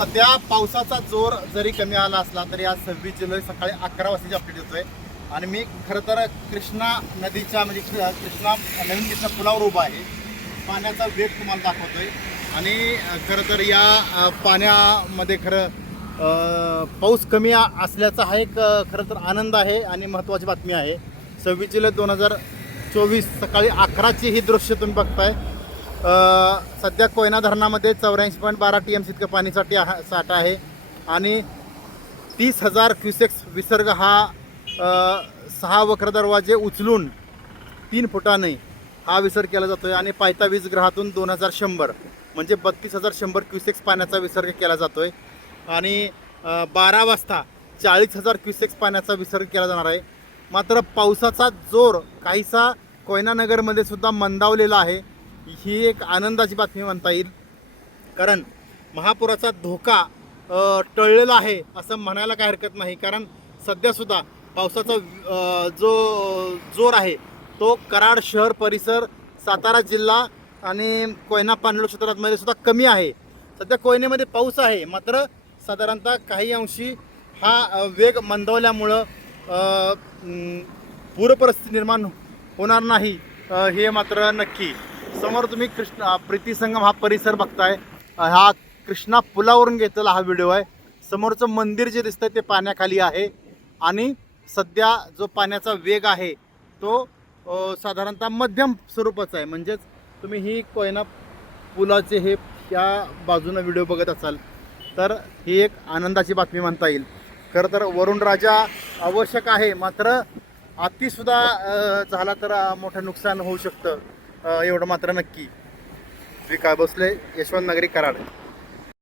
सध्या पावसाचा जोर जरी कमी आला असला तरी आज सव्वीस जुलै सकाळी अकरा वाजताची अपडेट येतोय. आणि मी खरं तर कृष्णा नदीच्या म्हणजे कृष्णा नवीन कृष्णा पुलावर उभा आहे. पाण्याचा वेग तुम्हाला दाखवतोय. आणि खरं तर या पाण्यामध्ये खरं पाऊस कमी असल्याचा हा एक खरं तर आनंद आहे आणि महत्त्वाची बातमी आहे. सव्वीस जुलै दोन हजार चोवीस सकाळी अकराची ही दृश्य तुम्ही बघताय. सध्या कोयना धरणामध्ये चौऱ्याऐंशी पॉईंट बारा टी एम सी इतकं पाणीसाठी साठा आहे. आणि तीस हजार क्युसेक्स विसर्ग हा सहा वक्र दरवाजे उचलून तीन फुटाने हा विसर्ग केला जातो आहे आणि पायता वीज ग्रहातून दोन हजार शंभर म्हणजे बत्तीस हजार शंभर क्युसेक्स पाण्याचा विसर्ग केला जातो आहे आणि बारा वाजता चाळीस हजार क्युसेक्स पाण्याचा विसर्ग केला जाणार आहे. मात्र पावसाचा जोर काहीसा कोयनानगरमध्ये सुद्धा मंदावलेला आहे. ही एक आनंदाची बातमी म्हणता येईल. कारण महापुराचा धोका टळलेला आहे असं म्हणायला काही हरकत नाही. कारण सध्यासुद्धा पावसाचा जो जोर आहे तो कराड शहर परिसर सातारा जिल्हा आणि कोयना पाणलोट क्षेत्रामध्ये सुद्धा कमी आहे. सध्या कोयनेमध्ये पाऊस आहे. मात्र साधारणतः काही अंशी हा वेग मंदवल्यामुळं पूरपरिस्थिती निर्माण होणार नाही हे मात्र नक्की. समोर तुम्ही कृष्ण प्रीती संगम हा परिसर बघताय. हा कृष्णा पुलावरून घेतलेला हा व्हिडिओ आहे. समोरचं मंदिर जे दिसतंय ते पाण्याखाली आहे. आणि सध्या जो पाण्याचा वेग आहे तो साधारणतः मध्यम स्वरूपाचा आहे. म्हणजेच तुम्ही ही कोयना पुलाचे हे या बाजूनं व्हिडिओ बघत असाल तर ही एक आनंदाची बातमी म्हणता येईल. खरं तर वरुण राजा आवश्यक आहे मात्र अतिसुद्धा झाला तर मोठं नुकसान होऊ शकतं. एवढं मात्र नक्की. श्री काय बसले यशवंत नगरी कराड.